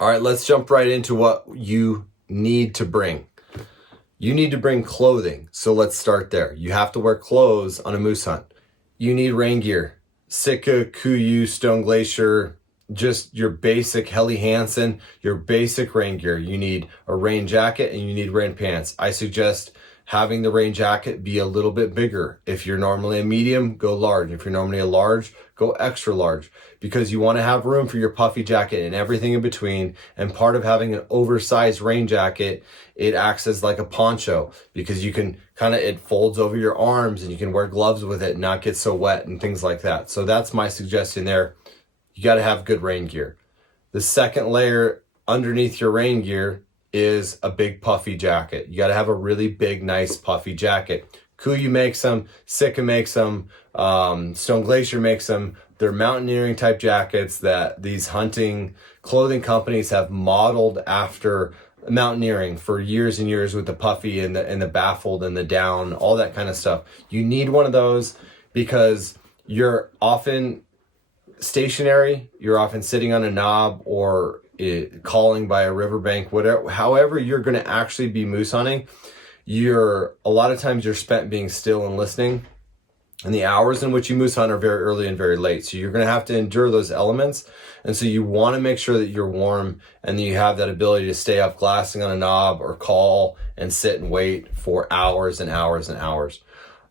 All right, let's jump right into what you need to bring. You need to bring clothing, so let's start there. You have to wear clothes on a moose hunt. You need rain gear, Sitka, Kuiu, Stone Glacier, just your basic Helly Hansen, your basic rain gear. You need a rain jacket and you need rain pants. I suggest having the rain jacket be a little bit bigger. If you're normally a medium, go large. If you're normally a large, go extra large, because you want to have room for your puffy jacket and everything in between. And part of having an oversized rain jacket, it acts as like a poncho, because you can it folds over your arms and you can wear gloves with it and not get so wet and things like that. So that's my suggestion there. You got to have good rain gear. The second layer underneath your rain gear is a big puffy jacket. You got to have a really big, nice puffy jacket. Kuiu makes them, Sitka makes them, Stone Glacier makes them. They're mountaineering type jackets that these hunting clothing companies have modeled after mountaineering for years and years, with the puffy and the baffled and the down, all that kind of stuff. You need one of those because you're often stationary, you're often sitting on a knob or calling by a riverbank, whatever, however you're going to actually be moose hunting. A lot of times you're spent being still and listening, and the hours in which you moose hunt are very early and very late. So you're going to have to endure those elements. And so you want to make sure that you're warm and that you have that ability to stay up glassing on a knob or call and sit and wait for hours and hours and hours.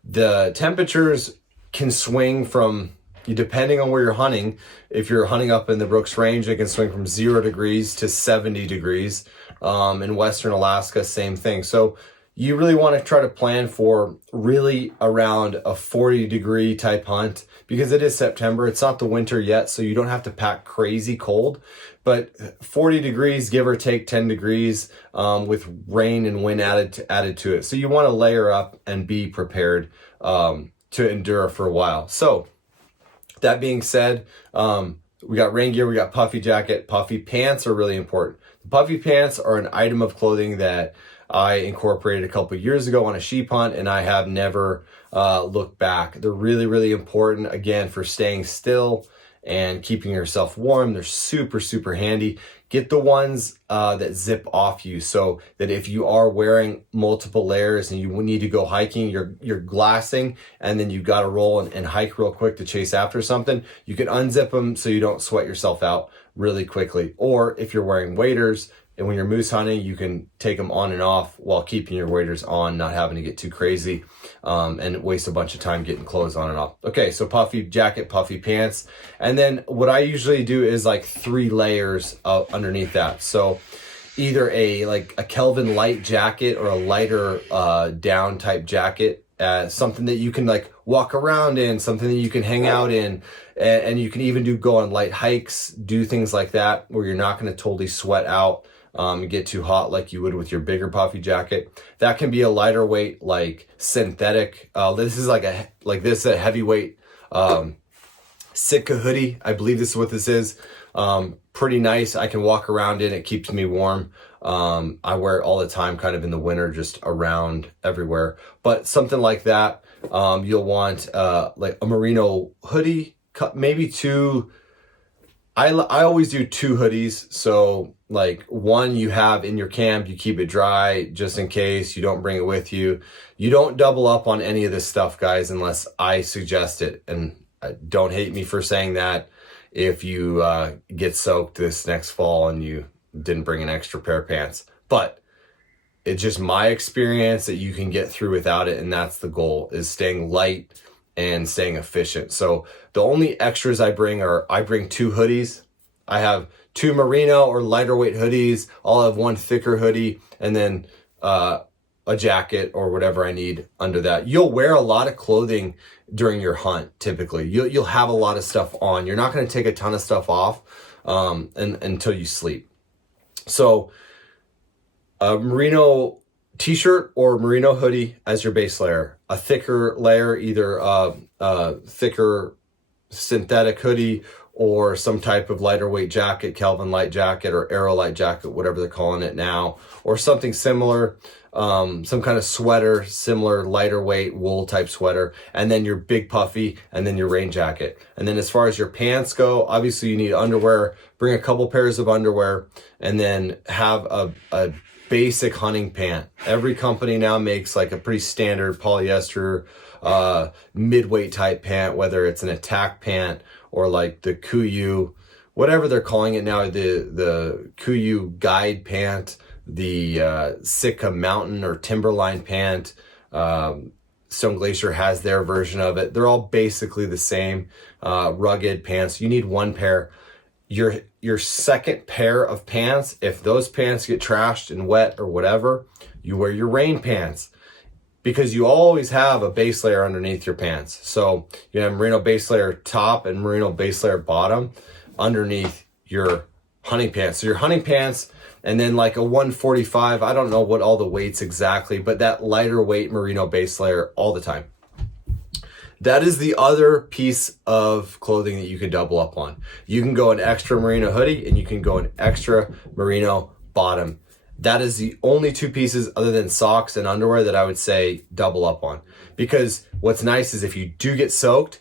The temperatures can swing from, depending on where you're hunting. If you're hunting up in the Brooks Range, it can swing from 0 degrees to 70 degrees. In Western Alaska, same thing. So you really want to try to plan for really around a 40-degree type hunt, because it is September. It's not the winter yet, so you don't have to pack crazy cold. But 40 degrees, give or take 10 degrees, with rain and wind added to it. So you want to layer up and be prepared to endure for a while. So that being said, we got rain gear, we got puffy jacket. Puffy pants are really important. The puffy pants are an item of clothing that I incorporated a couple years ago on a sheep hunt, and I have never looked back. They're really, really important, again, for staying still and keeping yourself warm. They're super, super handy. Get the ones that zip off you, so that if you are wearing multiple layers and you need to go hiking, you're glassing, and then you got to roll and hike real quick to chase after something, you can unzip them so you don't sweat yourself out really quickly. Or if you're wearing waders, and when you're moose hunting, you can take them on and off while keeping your waders on, not having to get too crazy and waste a bunch of time getting clothes on and off. Okay, so puffy jacket, puffy pants. And then what I usually do is like 3 layers underneath that. So either a Kelvin light jacket or a lighter down type jacket, something that you can like walk around in, something that you can hang out in, and you can even go on light hikes, do things like that where you're not going to totally sweat out and get too hot like you would with your bigger puffy jacket. That can be a lighter weight, like synthetic. This is a heavyweight Sitka hoodie. I believe this is what this is. Pretty nice. I can walk around in. It keeps me warm. I wear it all the time, kind of in the winter, just around everywhere. But something like that. You'll want like a Merino hoodie, maybe 2. I always do 2 hoodies. So like one you have in your camp, you keep it dry just in case, you don't bring it with you. You don't double up on any of this stuff, guys, unless I suggest it. And don't hate me for saying that if you get soaked this next fall and you didn't bring an extra pair of pants. But it's just my experience that you can get through without it, and that's the goal, is staying light and staying efficient. So the only extras I bring 2 hoodies. I have 2 Merino or lighter weight hoodies. I'll have 1 thicker hoodie, and then a jacket or whatever I need under that. You'll wear a lot of clothing during your hunt. Typically you'll have a lot of stuff on. You're not going to take a ton of stuff off until you sleep. So a Merino t-shirt or Merino hoodie as your base layer. A thicker layer, either a thicker synthetic hoodie or some type of lighter weight jacket, Kelvin light jacket or Aero light jacket, whatever they're calling it now, or something similar, some kind of sweater, similar lighter weight wool type sweater, and then your big puffy, and then your rain jacket. And then as far as your pants go, obviously you need underwear. Bring a couple pairs of underwear, and then have a basic hunting pant. Every company now makes like a pretty standard polyester mid-weight type pant, whether it's an attack pant or like the Kuiu, whatever they're calling it now, the Kuiu guide pant, the Sitka mountain or timberline pant. Stone Glacier has their version of it. They're all basically the same, rugged pants. You need one pair. Your second pair of pants, if those pants get trashed and wet or whatever, you wear your rain pants, because you always have a base layer underneath your pants. So you have merino base layer top and merino base layer bottom underneath your hunting pants. So your hunting pants, and then like a 145, I don't know what all the weights exactly, but that lighter weight merino base layer all the time. That is the other piece of clothing that you can double up on. You can go an extra merino hoodie, and you can go an extra merino bottom. That is the only two pieces other than socks and underwear that I would say double up on. Because what's nice is if you do get soaked,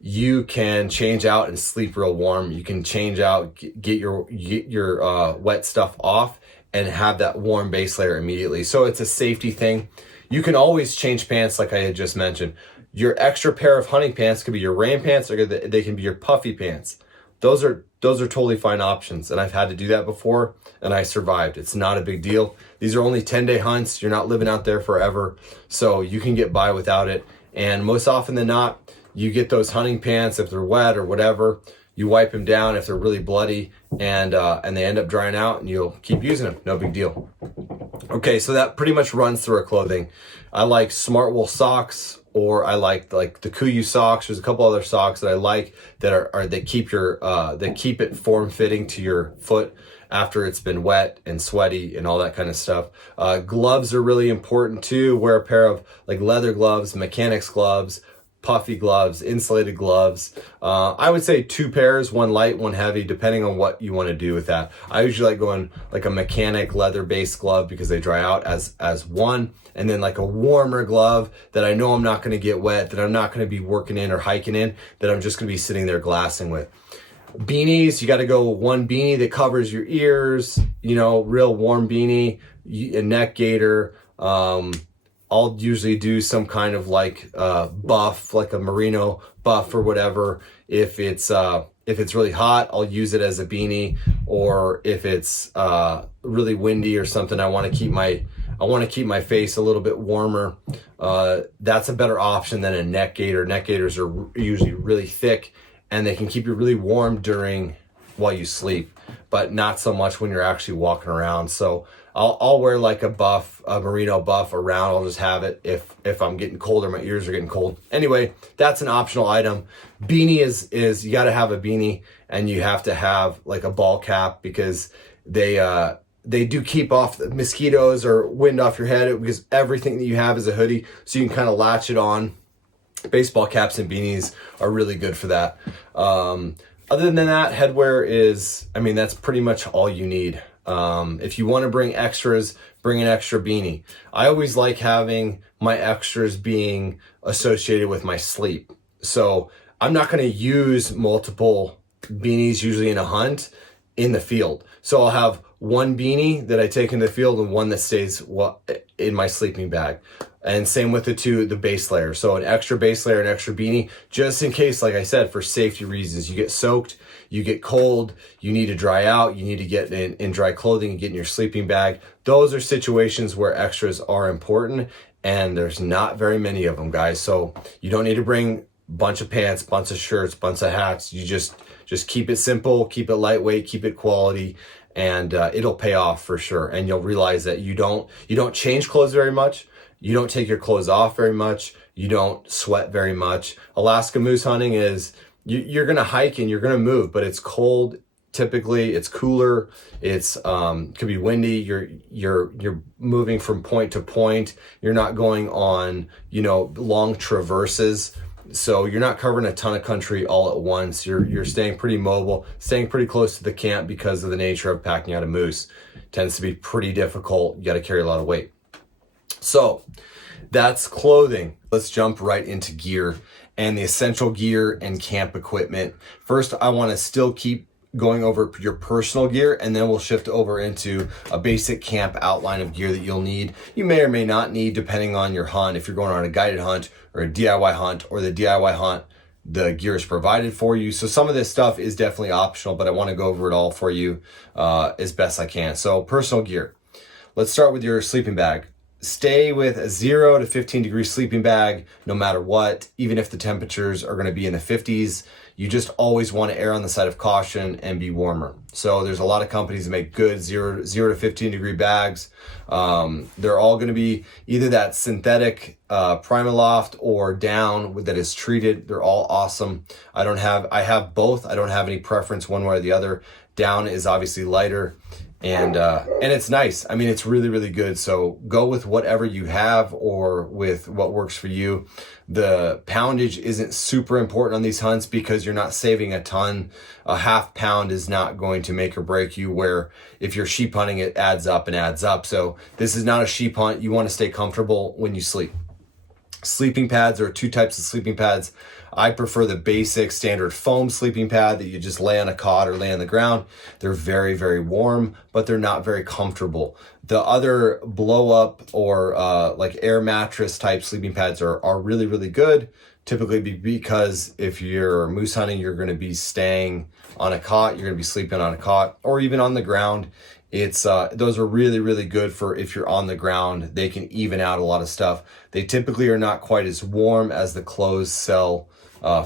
you can change out and sleep real warm. You can change out, get your wet stuff off, and have that warm base layer immediately. So it's a safety thing. You can always change pants like I had just mentioned. Your extra pair of hunting pants could be your rain pants, or they can be your puffy pants. Those are totally fine options, and I've had to do that before, and I survived. It's not a big deal. These are only 10-day hunts. You're not living out there forever, so you can get by without it. And most often than not, you get those hunting pants, if they're wet or whatever, you wipe them down if they're really bloody, and they end up drying out, and you'll keep using them. No big deal. Okay, so that pretty much runs through our clothing. I like Smartwool socks, or I like the Kuiu socks. There's a couple other socks that I like that keep it form fitting to your foot after it's been wet and sweaty and all that kind of stuff. Gloves are really important too. Wear a pair of like leather gloves, Mechanix gloves, puffy gloves, insulated gloves. I would say 2 pairs, one light, one heavy, depending on what you want to do with that. I usually like going like a mechanic leather based glove because they dry out as one, and then like a warmer glove that I know I'm not going to get wet, that I'm not going to be working in or hiking in, that I'm just going to be sitting there glassing with. Beanies, you got to go one beanie that covers your ears, real warm beanie, a neck gaiter. I'll usually do some kind of like buff, like a merino buff or whatever. If it's really hot, I'll use it as a beanie, or if it's really windy or something, I want to keep my face a little bit warmer. That's a better option than a neck gaiter. Neck gaiters are usually really thick, and they can keep you really warm while you sleep, but not so much when you're actually walking around. So I'll wear like a merino buff around. I'll just have it if I'm getting cold or my ears are getting cold. Anyway, that's an optional item. Beanie is you got to have a beanie, and you have to have like a ball cap, because they do keep off the mosquitoes or wind off your head, because everything that you have is a hoodie, so you can kind of latch it on. Baseball caps and beanies are really good for that. Other than that, headwear that's pretty much all you need. If you want to bring extras, bring an extra beanie. I always like having my extras being associated with my sleep. So I'm not going to use multiple beanies usually in a hunt in the field. So I'll have one beanie that I take in the field and one that stays in my sleeping bag. And same with the base layer. So an extra base layer, an extra beanie, just in case, like I said, for safety reasons. You get soaked, you get cold, you need to dry out, you need to get in dry clothing and get in your sleeping bag. Those are situations where extras are important, and there's not very many of them, guys. So you don't need to bring a bunch of pants, bunch of shirts, bunch of hats. You just keep it simple, keep it lightweight, keep it quality, and it'll pay off for sure. And you'll realize that you don't change clothes very much. You don't take your clothes off very much. You don't sweat very much. Alaska moose hunting is, you're going to hike and you're going to move, but it's cold. Typically it's cooler. It's, could be windy. You're moving from point to point. You're not going on, long traverses. So you're not covering a ton of country all at once. You're staying pretty mobile, staying pretty close to the camp because of the nature of packing out a moose. It tends to be pretty difficult. You got to carry a lot of weight. So that's clothing. Let's jump right into gear and the essential gear and camp equipment. First, I want to still keep going over your personal gear, and then we'll shift over into a basic camp outline of gear that you'll need. You may or may not need depending on your hunt. If you're going on a guided hunt or a DIY hunt, or the DIY hunt, the gear is provided for you. So some of this stuff is definitely optional, but I want to go over it all for you as best I can. So personal gear. Let's start with your sleeping bag. Stay with a 0 to 15 degree sleeping bag no matter what, even if the temperatures are going to be in the 50s. You just always want to err on the side of caution and be warmer. So there's a lot of companies that make good 0 to 15 degree bags. They're all going to be either that synthetic Primaloft or down that is treated. They're all awesome. I have both. I don't have any preference one way or the other. Down is obviously lighter. And it's nice. I mean, it's really, really good. So go with whatever you have or with what works for you. The poundage isn't super important on these hunts because you're not saving a ton. A half pound is not going to make or break you, where if you're sheep hunting, it adds up and adds up. So this is not a sheep hunt. You want to stay comfortable when you sleep. Sleeping pads, there are two types of sleeping pads. I prefer the basic standard foam sleeping pad that you just lay on a cot or lay on the ground. They're very, very warm, but they're not very comfortable. The other blow up or like air mattress type sleeping pads are really, really good. Typically because if you're moose hunting, you're going to be staying on a cot, you're going to be sleeping on a cot or even on the ground. It's those are really, really good for if you're on the ground. They can even out a lot of stuff. They typically are not quite as warm as the closed cell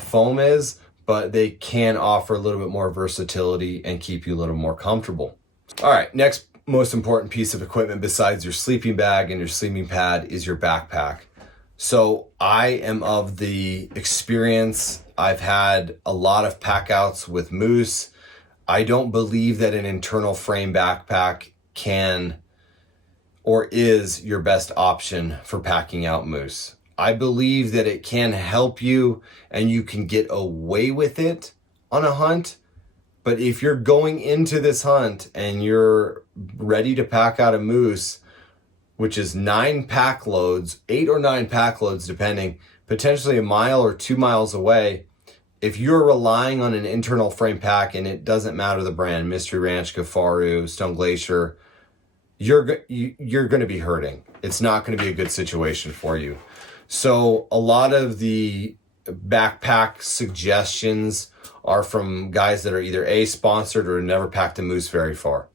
foam is, but they can offer a little bit more versatility and keep you a little more comfortable. All right, next most important piece of equipment besides your sleeping bag and your sleeping pad is your backpack. So I am of the experience, I've had a lot of pack outs with moose. I don't believe that an internal frame backpack can or is your best option for packing out moose. I believe that it can help you and you can get away with it on a hunt. But if you're going into this hunt and you're ready to pack out a moose, which is 9 pack loads, 8 or 9 pack loads, depending, potentially a mile or 2 miles away, if you're relying on an internal frame pack, and it doesn't matter the brand, Mystery Ranch, Kifaru, Stone Glacier, you're going to be hurting. It's not going to be a good situation for you. So a lot of the backpack suggestions are from guys that are either A, sponsored or never packed a moose very far.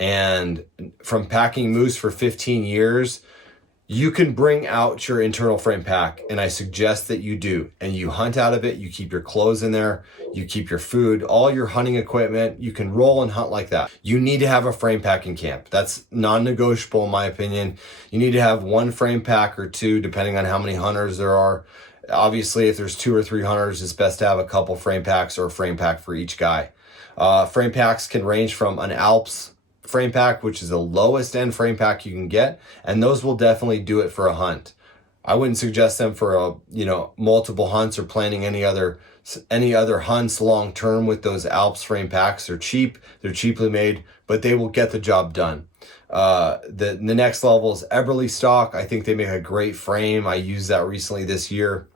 And from packing moose for 15 years, you can bring out your internal frame pack, and I suggest that you do. And you hunt out of it, you keep your clothes in there, you keep your food, all your hunting equipment, you can roll and hunt like that. You need to have a frame pack in camp. That's non-negotiable in my opinion. You need to have 1 frame pack or 2, depending on how many hunters there are. Obviously, if there's 2 or 3 hunters, it's best to have a couple frame packs or a frame pack for each guy. Frame packs can range from an Alps frame pack, which is the lowest end frame pack you can get, and those will definitely do it for a hunt. I wouldn't suggest them for multiple hunts or planning any other hunts long term with those Alps frame packs. They're cheap, they're cheaply made, but they will get the job done. The next level is Eberly stock. I think they make a great frame. I used that recently this year.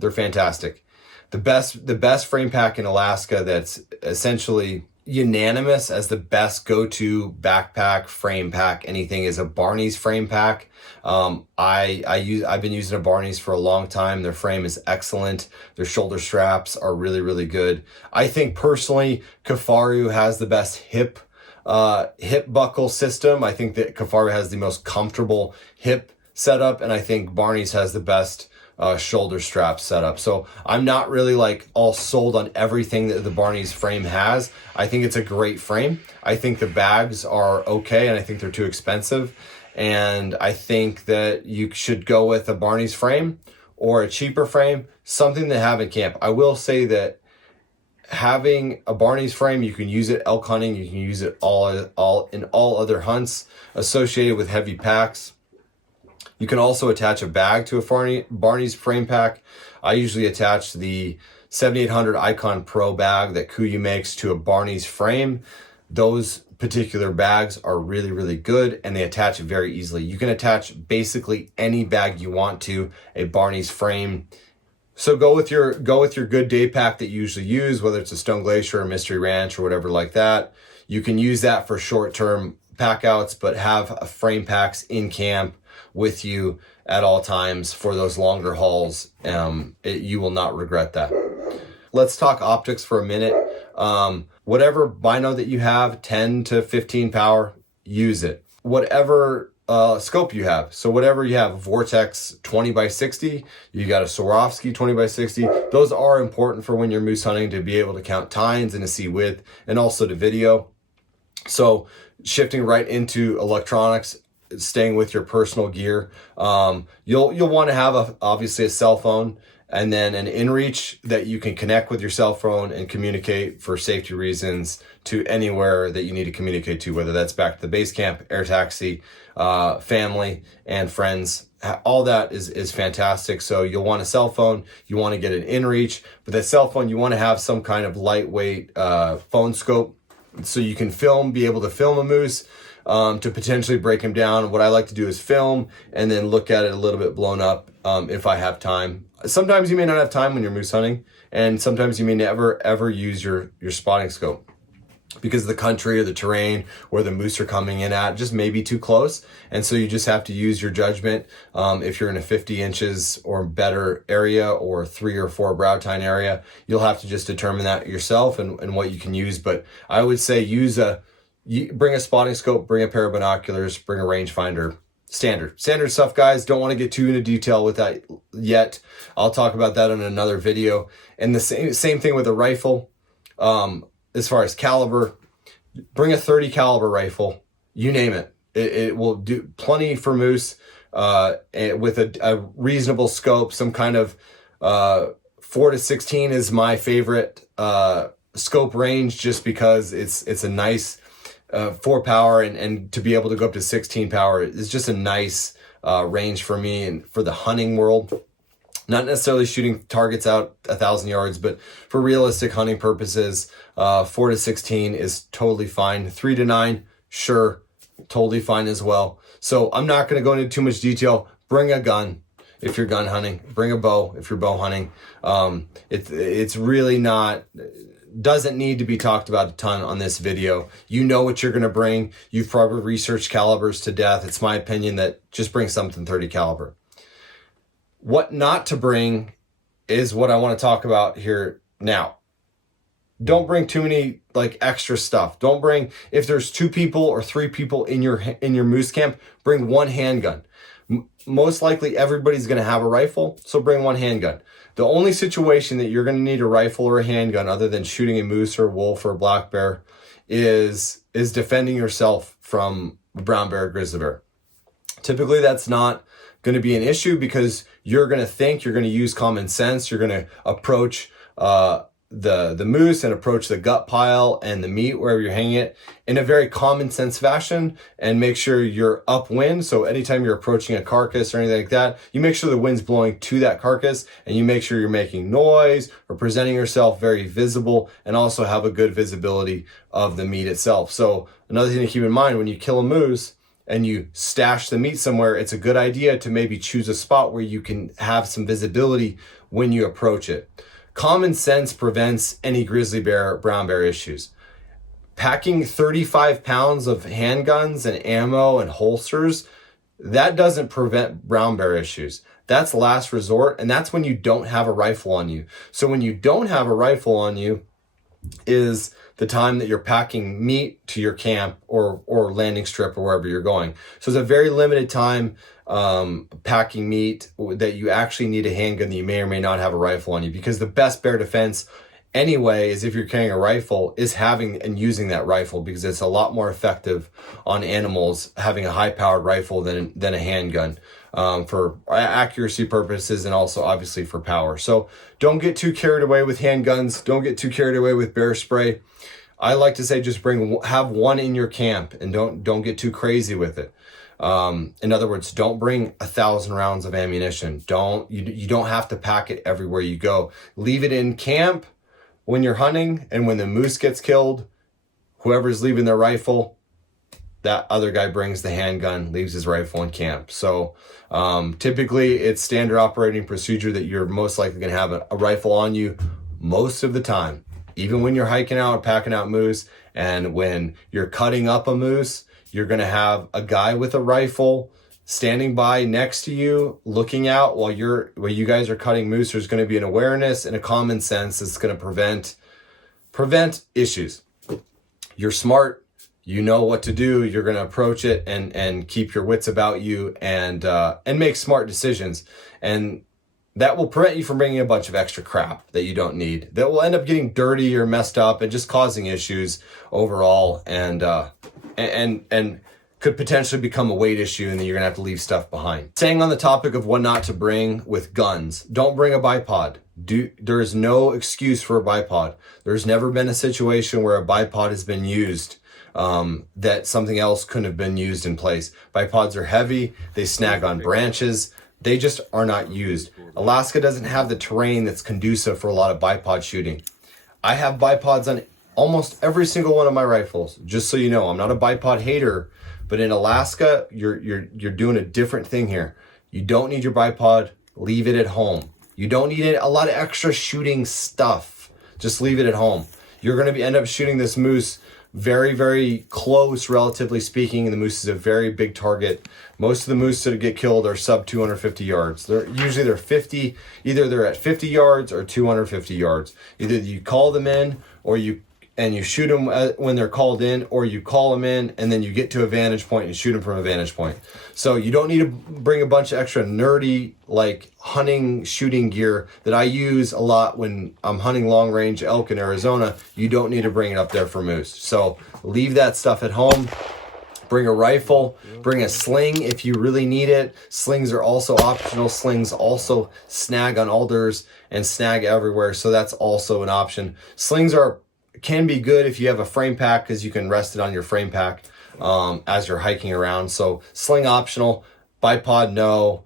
They're fantastic. The best frame pack in Alaska that's essentially unanimous as the best go-to backpack, frame pack, anything is a Barney's frame pack. I've been using a Barney's for a long time. Their frame is excellent. Their shoulder straps are really, really good. I think personally, Kifaru has the best hip buckle system. I think that Kifaru has the most comfortable hip setup, and I think Barney's has the best shoulder strap setup. So I'm not really like all sold on everything that the Barney's frame has. I think it's a great frame. I think the bags are okay, and I think they're too expensive. And I think that you should go with a Barney's frame or a cheaper frame, something to have in camp. I will say that having a Barney's frame, you can use it elk hunting, you can use it all in all other hunts associated with heavy packs. You can also attach a bag to a Barney's frame pack. I usually attach the 7800 Icon Pro bag that Kuiu makes to a Barney's frame. Those particular bags are really, really good, and they attach very easily. You can attach basically any bag you want to a Barney's frame. So go with your good day pack that you usually use, whether it's a Stone Glacier or Mystery Ranch or whatever like that. You can use that for short-term pack outs, but have a frame packs in camp with you at all times for those longer hauls. You will not regret that. Let's talk optics for a minute. Whatever bino that you have, 10 to 15 power, use it. Whatever scope you have. So whatever you have, Vortex 20 by 60, you got a Swarovski 20 by 60. Those are important for when you're moose hunting, to be able to count tines and to see width, and also to video. So shifting right into electronics, staying with your personal gear, you'll want to have obviously a cell phone, and then an inReach that you can connect with your cell phone and communicate for safety reasons to anywhere that you need to communicate to, whether that's back to the base camp, air taxi, family and friends. All that is fantastic. So you'll want a cell phone, you want to get an inReach, but that cell phone, you want to have some kind of lightweight phone scope, so you can be able to film a moose, to potentially break him down. What I like to do is film and then look at it a little bit blown up if I have time. Sometimes you may not have time when you're moose hunting, and sometimes you may never ever use your spotting scope because the country or the terrain where the moose are coming in at just may be too close, and so you just have to use your judgment. If you're in a 50 inches or better area, or 3 or 4 brow tine area, you'll have to just determine that yourself and what you can use. But I would say bring a spotting scope, bring a pair of binoculars, bring a rangefinder. Standard stuff, guys. Don't want to get too into detail with that yet. I'll talk about that in another video. And the same thing with a rifle. As far as caliber, bring a 30 caliber rifle. You name it. It will do plenty for moose, with a reasonable scope. Some kind of 4 to 16 is my favorite scope range, just because it's a nice 4 power, and to be able to go up to 16 power is just a nice range for me and for the hunting world. Not necessarily shooting targets out 1,000 yards, but for realistic hunting purposes, 4 to 16 is totally fine. 3 to 9, sure, totally fine as well. So I'm not going to go into too much detail. Bring a gun if you're gun hunting. Bring a bow if you're bow hunting. It's really doesn't need to be talked about a ton on this video. You know what you're going to bring. You've probably researched calibers to death. It's my opinion that just bring something 30 caliber. What not to bring is what I want to talk about here now. Don't bring too many extra stuff. Don't bring, if there's 2 people or 3 people in your moose camp, bring 1 handgun. Most likely everybody's going to have a rifle, so bring 1 handgun. The only situation that you're going to need a rifle or a handgun, other than shooting a moose or a wolf or a black bear, is defending yourself from a brown bear or grizzly bear. Typically that's not going to be an issue, because you're going to use common sense. You're going to approach the moose and approach the gut pile and the meat wherever you're hanging it in a very common sense fashion, and make sure you're upwind. So anytime you're approaching a carcass or anything like that, you make sure the wind's blowing to that carcass, and you make sure you're making noise or presenting yourself very visible, and also have a good visibility of the meat itself. So another thing to keep in mind, when you kill a moose and you stash the meat somewhere, it's a good idea to maybe choose a spot where you can have some visibility when you approach it. Common sense prevents any grizzly bear, brown bear issues. Packing 35 pounds of handguns and ammo and holsters, that doesn't prevent brown bear issues. That's last resort, and that's when you don't have a rifle on you. So when you don't have a rifle on you is the time that you're packing meat to your camp or landing strip or wherever you're going. So it's a very limited time packing meat that you actually need a handgun that you may or may not have a rifle on you, because the best bear defense anyway is, if you're carrying a rifle, is having and using that rifle, because it's a lot more effective on animals having a high powered rifle than a handgun, for accuracy purposes, and also obviously for power. So don't get too carried away with handguns. Don't get too carried away with bear spray. I like to say just have one in your camp, and don't get too crazy with it. In other words, don't bring 1,000 rounds of ammunition. You don't have to pack it everywhere you go. Leave it in camp when you're hunting, and when the moose gets killed, whoever's leaving their rifle, that other guy brings the handgun, leaves his rifle in camp. So typically it's standard operating procedure that you're most likely going to have a rifle on you most of the time, even when you're hiking out, packing out moose. And when you're cutting up a moose, you're going to have a guy with a rifle standing by next to you, looking out while you guys are cutting moose. There's going to be an awareness and a common sense that's going to prevent issues. You're smart. You know what to do. You're going to approach it and keep your wits about you and make smart decisions. And that will prevent you from bringing a bunch of extra crap that you don't need, that will end up getting dirty or messed up and just causing issues overall, and could potentially become a weight issue, and then you're gonna have to leave stuff behind. Staying on the topic of what not to bring with guns, don't bring a bipod. There is no excuse for a bipod. There's never been a situation where a bipod has been used that something else couldn't have been used in place. Bipods are heavy, they snag on branches, they just are not used. Alaska doesn't have the terrain that's conducive for a lot of bipod shooting. I have bipods on almost every single one of my rifles. Just so you know, I'm not a bipod hater, but in Alaska, you're doing a different thing here. You don't need your bipod, leave it at home. You don't need a lot of extra shooting stuff. Just leave it at home. You're gonna end up shooting this moose very, very close, relatively speaking, and the moose is a very big target. Most of the moose that get killed are sub 250 yards. They're 50, either they're at 50 yards or 250 yards. Either you call them in or you shoot them when they're called in, or you call them in and then you get to a vantage point and shoot them from a vantage point. So you don't need to bring a bunch of extra nerdy like hunting shooting gear that I use a lot when I'm hunting long range elk in Arizona. You don't need to bring it up there for moose. So leave that stuff at home. Bring a rifle, bring a sling if you really need it. Slings are also optional. Slings also snag on alders and snag everywhere, so that's also an option. Slings can be good if you have a frame pack, because you can rest it on your frame pack as you're hiking around. So sling optional, bipod no.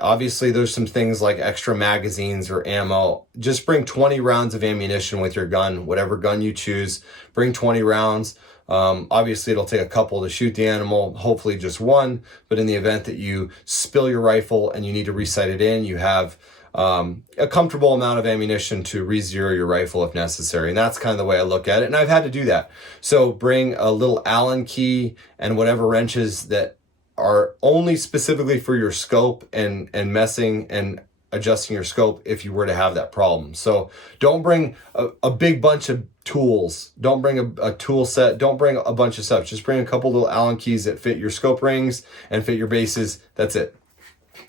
Obviously there's some things like extra magazines or ammo. Just bring 20 rounds of ammunition with your gun, whatever gun you choose. Bring 20 rounds. Obviously it'll take a couple to shoot the animal, hopefully just one, but in the event that you spill your rifle and you need to resight it in, you have a comfortable amount of ammunition to re-zero your rifle if necessary. And that's kind of the way I look at it. And I've had to do that. So bring a little Allen key and whatever wrenches that are only specifically for your scope and messing and adjusting your scope if you were to have that problem. So don't bring a big bunch of tools. Don't bring a tool set. Don't bring a bunch of stuff. Just bring a couple little Allen keys that fit your scope rings and fit your bases. That's it.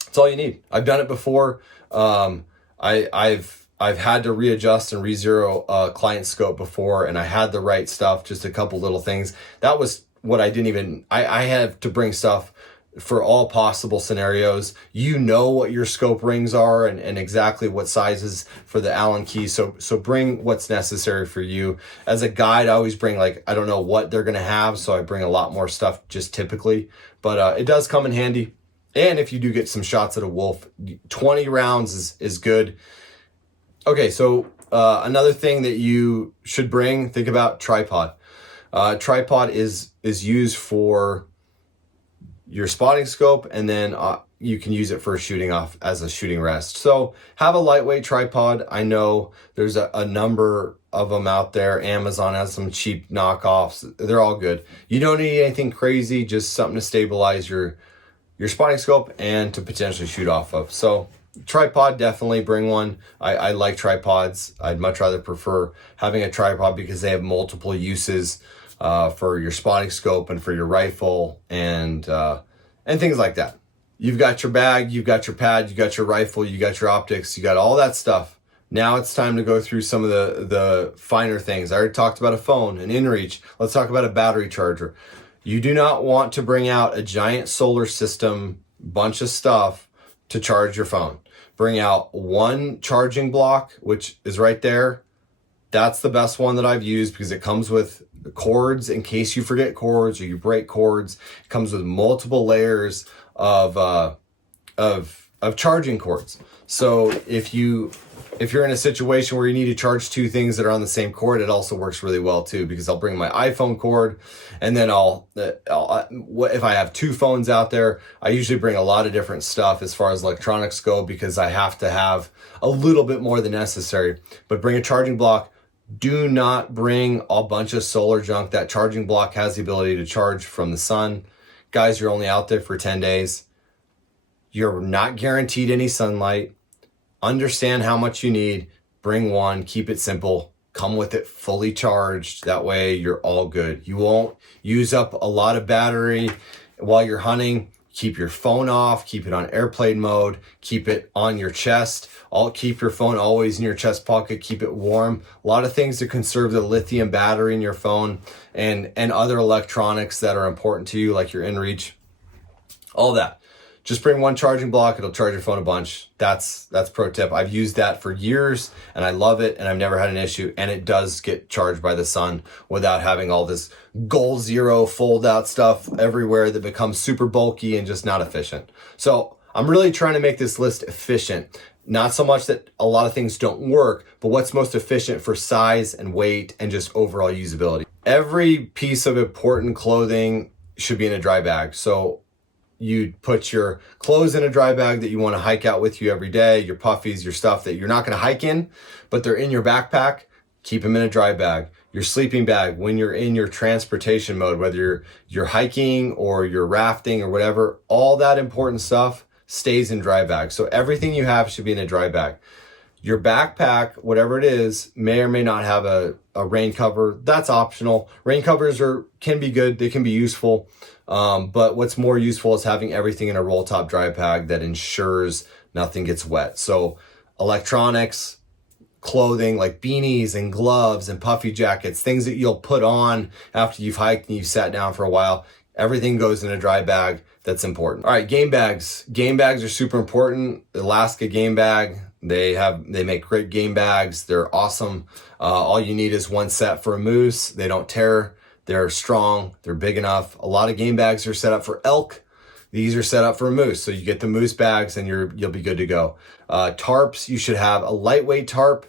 That's all you need. I've done it before. I've had to readjust and re-zero a client scope before, and I had the right stuff, just a couple little things. That was what I have to bring stuff for all possible scenarios. You know what your scope rings are and exactly what sizes for the Allen key. So bring what's necessary for you. As a guide, I always bring, like, I don't know what they're going to have, so I bring a lot more stuff just typically, but it does come in handy. And if you do get some shots at a wolf, 20 rounds is good. Okay, so another thing that you should bring, think about tripod. Tripod is used for your spotting scope, and then you can use it for shooting off as a shooting rest. So have a lightweight tripod. I know there's a number of them out there. Amazon has some cheap knockoffs. They're all good. You don't need anything crazy, just something to stabilize your spotting scope and to potentially shoot off of. So tripod, definitely bring one. I like tripods. I'd much rather prefer having a tripod because they have multiple uses for your spotting scope and for your rifle and things like that. You've got your bag, you've got your pad, you got your rifle, you got your optics, you got all that stuff. Now it's time to go through some of the finer things. I already talked about a phone, an inReach. Let's talk about a battery charger. You do not want to bring out a giant solar system, bunch of stuff to charge your phone. Bring out one charging block, which is right there. That's the best one that I've used because it comes with cords in case you forget cords or you break cords. It comes with multiple layers of charging cords. So if you're in a situation where you need to charge two things that are on the same cord, it also works really well too, because I'll bring my iPhone cord, and then if I have two phones out there, I usually bring a lot of different stuff as far as electronics go, because I have to have a little bit more than necessary. But bring a charging block. Do not bring a bunch of solar junk. That charging block has the ability to charge from the sun. Guys, you're only out there for 10 days. You're not guaranteed any sunlight. Understand how much you need. Bring one. Keep it simple. Come with it fully charged. That way you're all good. You won't use up a lot of battery while you're hunting. Keep your phone off. Keep it on airplane mode. Keep it on your chest. Keep your phone always in your chest pocket. Keep it warm. A lot of things to conserve the lithium battery in your phone and other electronics that are important to you, like your inReach. All that. Just bring one charging block. It'll charge your phone a bunch. That's pro tip. I've used that for years and I love it, and I've never had an issue, and it does get charged by the sun without having all this Goal Zero fold out stuff everywhere that becomes super bulky and just not efficient. So I'm really trying to make this list efficient. Not so much that a lot of things don't work, but what's most efficient for size and weight and just overall usability. Every piece of important clothing should be in a dry bag. So you put your clothes in a dry bag that you want to hike out with you every day, your puffies, your stuff that you're not going to hike in, but they're in your backpack. Keep them in a dry bag. Your sleeping bag, when you're in your transportation mode, whether you're hiking or you're rafting or whatever, all that important stuff stays in dry bags. So everything you have should be in a dry bag. Your backpack, whatever it is, may or may not have a rain cover. That's optional. Rain covers can be good. They can be useful. But what's more useful is having everything in a roll top dry bag that ensures nothing gets wet. So electronics, clothing like beanies and gloves and puffy jackets, things that you'll put on after you've hiked and you've sat down for a while, everything goes in a dry bag. That's important. All right, game bags. Game bags are super important. Alaska game bag. They make great game bags. They're awesome. All you need is one set for a moose. They don't tear. They're strong. They're big enough. A lot of game bags are set up for elk. These are set up for a moose. So you get the moose bags and you'll be good to go. Tarps, you should have a lightweight tarp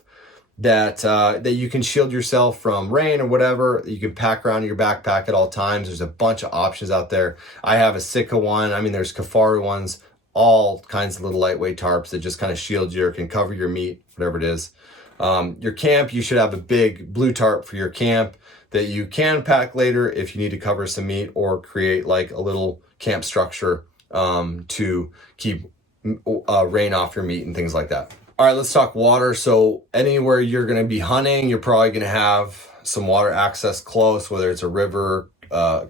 that you can shield yourself from rain or whatever. You can pack around your backpack at all times. There's a bunch of options out there. I have a Sitka one. I mean, there's Kafari ones, all kinds of little lightweight tarps that just kind of shield you or can cover your meat, whatever it is. Your camp, you should have a big blue tarp for your camp that you can pack later if you need to cover some meat or create like a little camp structure to keep rain off your meat and things like that. All right, let's talk water. So anywhere you're going to be hunting, you're probably going to have some water access close, whether it's a river,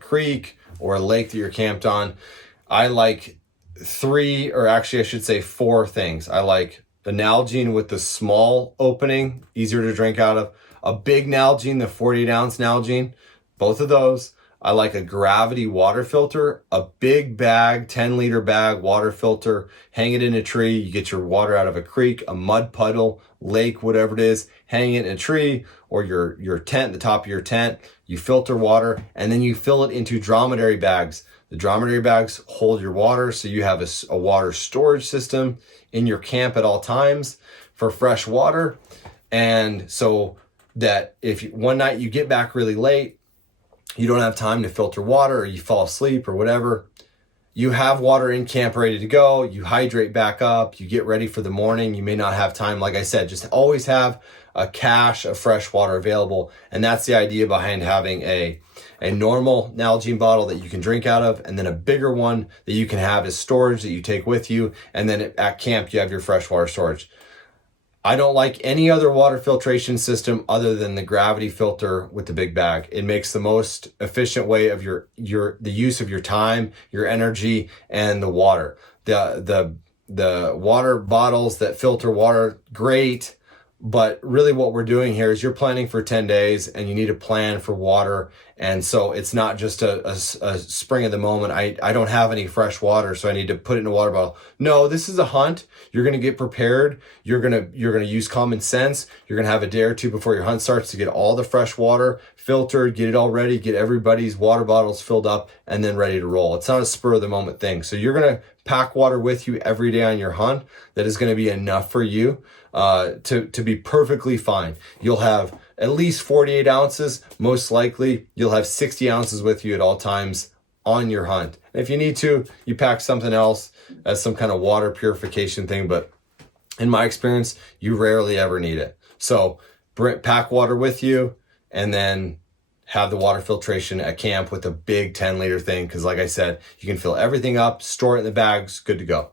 creek, or a lake that you're camped on. I like four things. I like the Nalgene with the small opening, easier to drink out of. A big Nalgene, the 48-ounce Nalgene, both of those. I like a gravity water filter, a big bag, 10-liter bag water filter. Hang it in a tree. You get your water out of a creek, a mud puddle, lake, whatever it is. Hang it in a tree or your tent, the top of your tent. You filter water and then you fill it into dromedary bags. The dromedary bags hold your water, so you have a water storage system in your camp at all times for fresh water. And so that if one night you get back really late, you don't have time to filter water or you fall asleep or whatever, you have water in camp ready to go. You hydrate back up. You get ready for the morning. You may not have time. Like I said, just always have a cache of fresh water available. And that's the idea behind having a normal Nalgene bottle that you can drink out of, and then a bigger one that you can have as storage that you take with you. And then at camp, you have your freshwater storage. I don't like any other water filtration system other than the gravity filter with the big bag. It makes the most efficient way of the use of your time, your energy, and the water. The water bottles that filter water, great, But really what we're doing here is you're planning for 10 days and you need to plan for water. And so it's not just a spring of the moment. I don't have any fresh water, so I need to put it in a water bottle. No, this is a hunt. You're going to get prepared. You're going to use common sense. You're going to have a day or two before your hunt starts to get all the fresh water filtered, get it all ready, get everybody's water bottles filled up, and then ready to roll. It's not a spur of the moment thing. So you're going to pack water with you every day on your hunt. That is going to be enough for you to be perfectly fine. You'll have at least 48 ounces. Most likely, you'll have 60 ounces with you at all times on your hunt. And if you need to, you pack something else as some kind of water purification thing. But in my experience, you rarely ever need it. So pack water with you and then have the water filtration at camp with a big 10-liter thing. Because like I said, you can fill everything up, store it in the bags, good to go.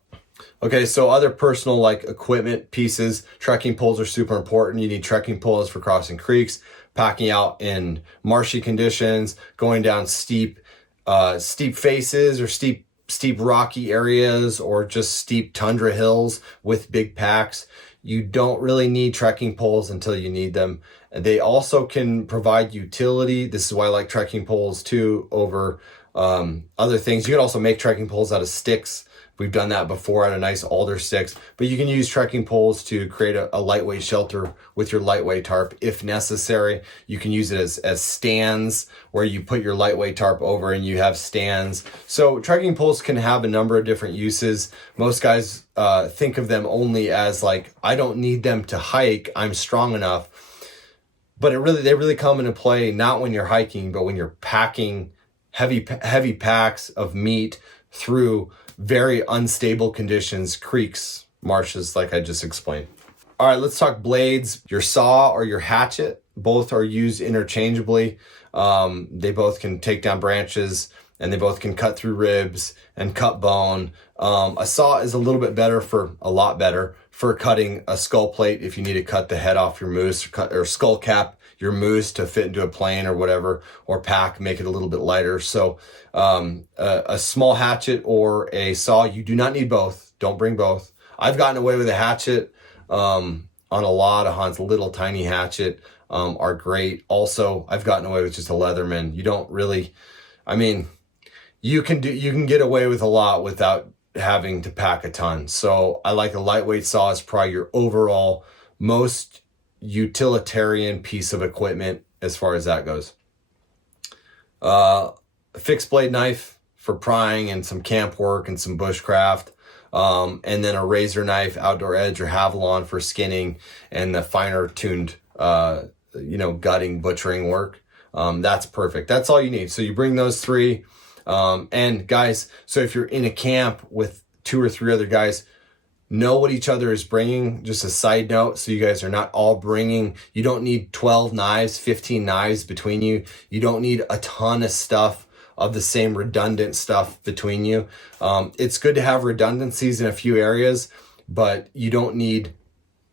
Okay, so other personal like equipment pieces, trekking poles are super important. You need trekking poles for crossing creeks, packing out in marshy conditions, going down steep faces or steep rocky areas, or just steep tundra hills with big packs. You don't really need trekking poles until you need them. They also can provide utility. This is why I like trekking poles too over other things. You can also make trekking poles out of sticks. We've done that before out of nice alder sticks, but you can use trekking poles to create a lightweight shelter with your lightweight tarp if necessary. You can use it as stands where you put your lightweight tarp over and you have stands. So trekking poles can have a number of different uses. Most guys think of them only as like, I don't need them to hike, I'm strong enough. But they really come into play not when you're hiking, but when you're packing heavy packs of meat through very unstable conditions, creeks, marshes, like I just explained. All right, let's talk blades. Your saw or your hatchet, both are used interchangeably. They both can take down branches and they both can cut through ribs and cut bone. A saw is a lot better for cutting a skull plate if you need to cut the head off your moose, or skull cap your moose to fit into a plane or whatever, or make it a little bit lighter. So a small hatchet or a saw, you do not need both. Don't bring both. I've gotten away with a hatchet on a lot of hunts. Little tiny hatchet are great. Also, I've gotten away with just a Leatherman. You can get away with a lot without having to pack a ton. So I like a lightweight saw is probably your overall most utilitarian piece of equipment as far as that goes. A fixed blade knife for prying and some camp work and some bushcraft. And then a razor knife, outdoor edge or Havalon for skinning and the finer tuned, gutting, butchering work. That's perfect. That's all you need. So you bring those three. And guys, so if you're in a camp with 2 or 3 other guys, know what each other is bringing. Just a side note, so you guys are not all bringing, you don't need 12 knives, 15 knives between you. You don't need a ton of stuff of the same redundant stuff between you. It's good to have redundancies in a few areas, but you don't need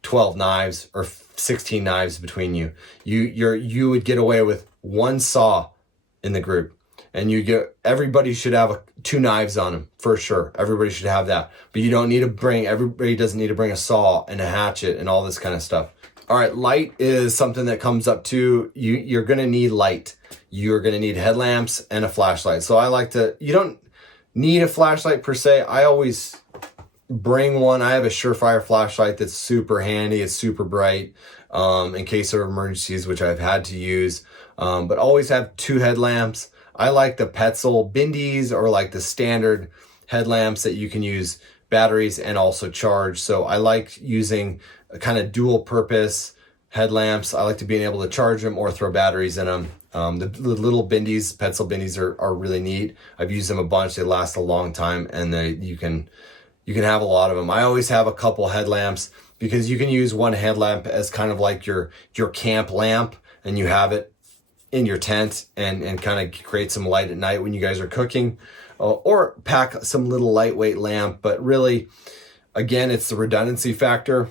12 knives or 16 knives between you. You would get away with one saw in the group. And everybody should have 2 knives on them for sure. Everybody should have that. But everybody doesn't need to bring a saw and a hatchet and all this kind of stuff. All right, light is something that comes up too. You're gonna need light. You're gonna need headlamps and a flashlight. So you don't need a flashlight per se. I always bring one. I have a Surefire flashlight that's super handy. It's super bright in case of emergencies, which I've had to use. But always have 2 headlamps. I like the Petzl Bindies or like the standard headlamps that you can use batteries and also charge. So I like using a kind of dual purpose headlamps. I like to be able to charge them or throw batteries in them. The little Bindies, Petzl Bindies are really neat. I've used them a bunch. They last a long time and you can have a lot of them. I always have a couple headlamps because you can use one headlamp as kind of like your camp lamp, and you have it in your tent and kind of create some light at night when you guys are cooking, or pack some little lightweight lamp. But really, again, it's the redundancy factor.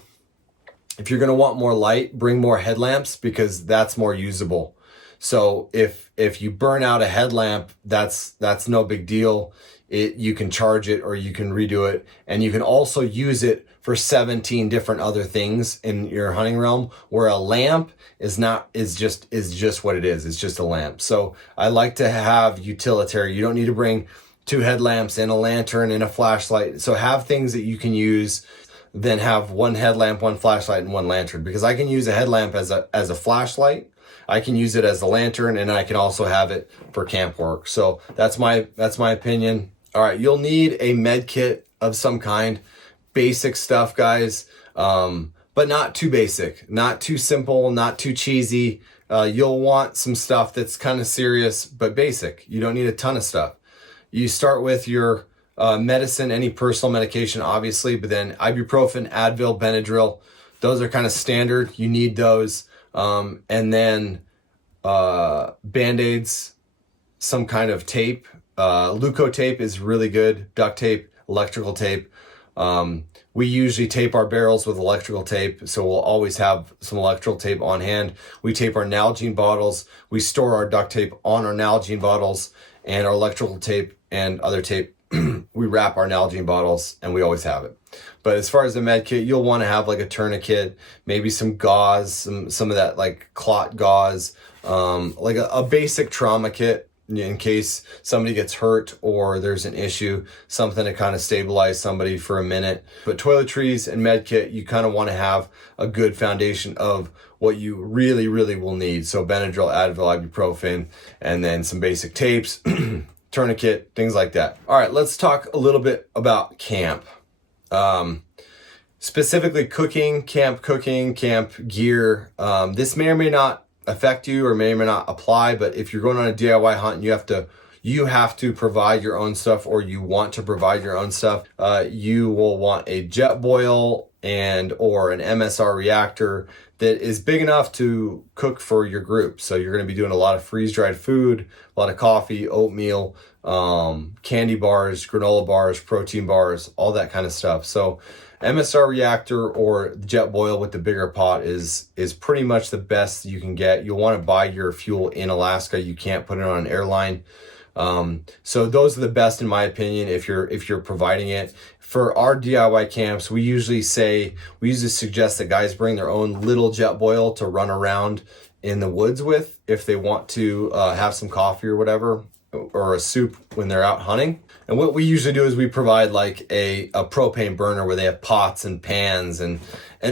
If you're going to want more light, bring more headlamps because that's more usable. So if you burn out a headlamp, that's no big deal. You can charge it or you can redo it, and you can also use it for 17 different other things in your hunting realm, where a lamp is just what it is. It's just a lamp. So I like to have utilitarian. You don't need to bring 2 headlamps and a lantern and a flashlight. So have things that you can use, then have 1 headlamp, 1 flashlight, and 1 lantern, because I can use a headlamp as a flashlight. I can use it as a lantern, and I can also have it for camp work. So that's my opinion. All right, you'll need a med kit of some kind. Basic stuff, guys, but not too basic, not too simple, not too cheesy. You'll want some stuff that's kind of serious but basic. You don't need a ton of stuff. You start with your medicine, any personal medication, obviously, but then ibuprofen, Advil, Benadryl, those are kind of standard. You need those. And then Band-Aids, some kind of tape. Leuko tape is really good. Duct tape, electrical tape. We usually tape our barrels with electrical tape, so we'll always have some electrical tape on hand. We tape our Nalgene bottles. We store our duct tape on our Nalgene bottles, and our electrical tape and other tape, we wrap our Nalgene bottles, and we always have it. But as far as the med kit, you'll want to have like a tourniquet, maybe some gauze, some of that like clot gauze, like a basic trauma kit in case somebody gets hurt or there's an issue, something to kind of stabilize somebody for a minute. But toiletries and med kit, you kind of want to have a good foundation of what you really, really will need. So Benadryl, Advil, ibuprofen, and then some basic tapes, tourniquet, things like that. All right, let's talk a little bit about camp. Specifically camp cooking, camp gear. This may or may not affect you or may or may not apply, but if you're going on a DIY hunt and you have to provide your own stuff, or you want to provide your own stuff, you will want a jet boil or an MSR reactor that is big enough to cook for your group. So you're going to be doing a lot of freeze-dried food, a lot of coffee, oatmeal, candy bars, granola bars, protein bars, all that kind of stuff. So MSR reactor or jet boil with the bigger pot is pretty much the best you can get. You'll want to buy your fuel in Alaska. You can't put it on an airline. So those are the best in my opinion if you're providing it. For our DIY camps, we usually suggest that guys bring their own little jet boil to run around in the woods with if they want to have some coffee or whatever, or a soup when they're out hunting. And what we usually do is we provide like a propane burner where they have pots and pans and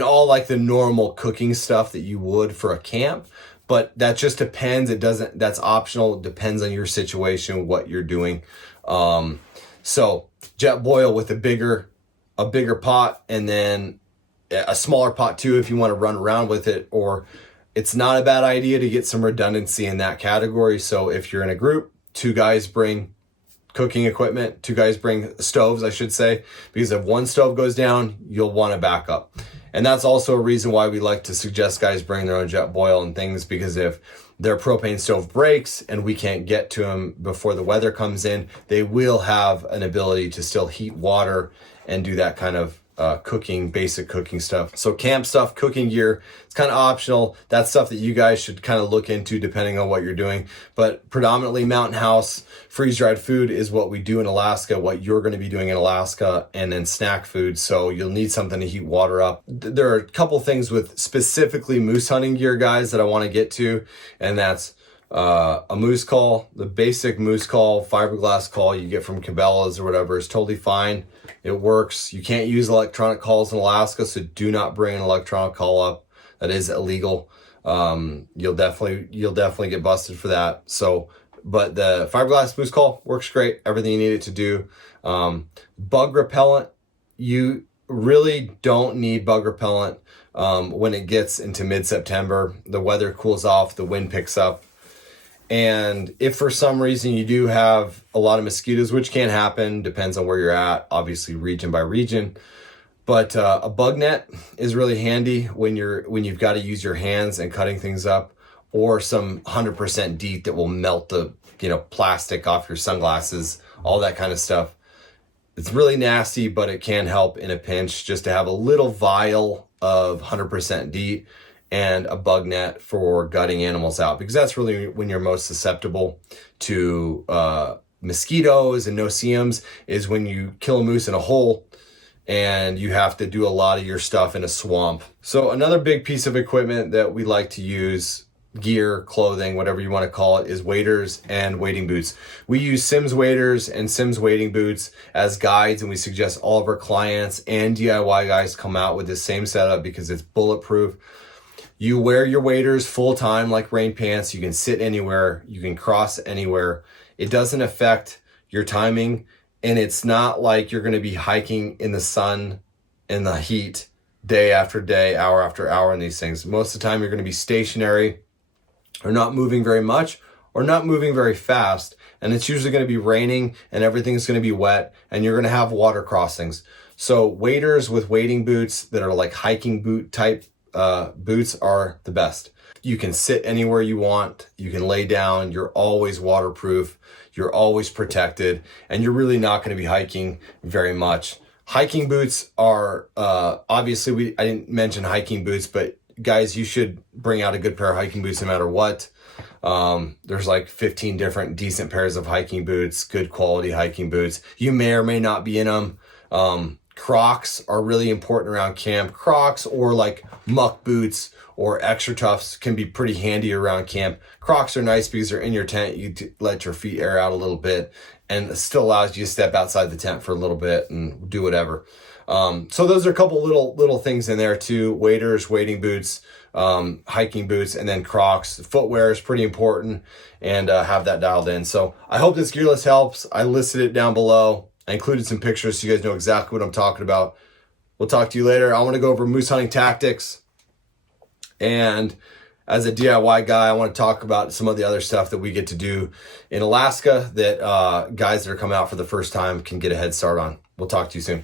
all like the normal cooking stuff that you would for a camp. But that just depends. That's optional. It depends on your situation, what you're doing. So jet boil with a bigger pot, and then a smaller pot too if you want to run around with it. Or it's not a bad idea to get some redundancy in that category. So if you're in a group, 2 guys bring cooking equipment, 2 guys bring stoves, I should say, because if one stove goes down, you'll want to back up. And that's also a reason why we like to suggest guys bring their own jet boil and things, because if their propane stove breaks and we can't get to them before the weather comes in, they will have an ability to still heat water and do that kind of basic cooking stuff. So camp stuff, cooking gear, it's kind of optional. That's stuff that you guys should kind of look into depending on what you're doing. But predominantly Mountain House, freeze-dried food is what we do in Alaska, what you're going to be doing in Alaska, and then snack food. So you'll need something to heat water up. There are a couple things with specifically moose hunting gear, guys, that I want to get to, and that's a moose call. The basic moose call, fiberglass call you get from Cabela's or whatever is totally fine. It works. You can't use electronic calls in Alaska, so do not bring an electronic call up. That is illegal. You'll definitely get busted for that. So, but the fiberglass moose call works great. Everything you need it to do. Bug repellent, you really don't need bug repellent when it gets into mid-September. The weather cools off, the wind picks up. And if for some reason you do have a lot of mosquitoes, which can happen, depends on where you're at, obviously region by region. But a bug net is really handy when you've got to use your hands and cutting things up, or some 100% DEET that will melt the plastic off your sunglasses, all that kind of stuff. It's really nasty, but it can help in a pinch just to have a little vial of 100% DEET and a bug net for gutting animals out, because that's really when you're most susceptible to mosquitoes and no-see-ums, is when you kill a moose in a hole and you have to do a lot of your stuff in a swamp. So another big piece of equipment that we like to use, gear, clothing, whatever you want to call it, is waders and wading boots. We use Simms waders and Simms wading boots as guides, and we suggest all of our clients and DIY guys come out with the same setup because it's bulletproof. You wear your waders full time like rain pants. You can sit anywhere. You can cross anywhere. It doesn't affect your timing, and it's not like you're going to be hiking in the sun, in the heat, day after day, hour after hour in these things. Most of the time you're going to be stationary, or not moving very much, or not moving very fast. And it's usually going to be raining and everything's going to be wet, and you're going to have water crossings. So waders with wading boots that are like hiking boot type boots are the best. You can sit anywhere you want. You can lay down. You're always waterproof. You're always protected, and you're really not going to be hiking very much. Hiking boots are, obviously I didn't mention hiking boots, but guys, you should bring out a good pair of hiking boots no matter what. There's like 15 different decent pairs of hiking boots, good quality hiking boots. You may or may not be in them. Crocs are really important around camp. Crocs or like muck boots or extra toughs can be pretty handy around camp. Crocs are nice because they're in your tent. You let your feet air out a little bit, and it still allows you to step outside the tent for a little bit and do whatever. So those are a couple little things in there too. Waders, wading boots, hiking boots, and then Crocs. Footwear is pretty important, and have that dialed in. So I hope this gear list helps. I listed it down below. I included some pictures so you guys know exactly what I'm talking about. We'll talk to you later. I want to go over moose hunting tactics. And as a DIY guy, I want to talk about some of the other stuff that we get to do in Alaska that guys that are coming out for the first time can get a head start on. We'll talk to you soon.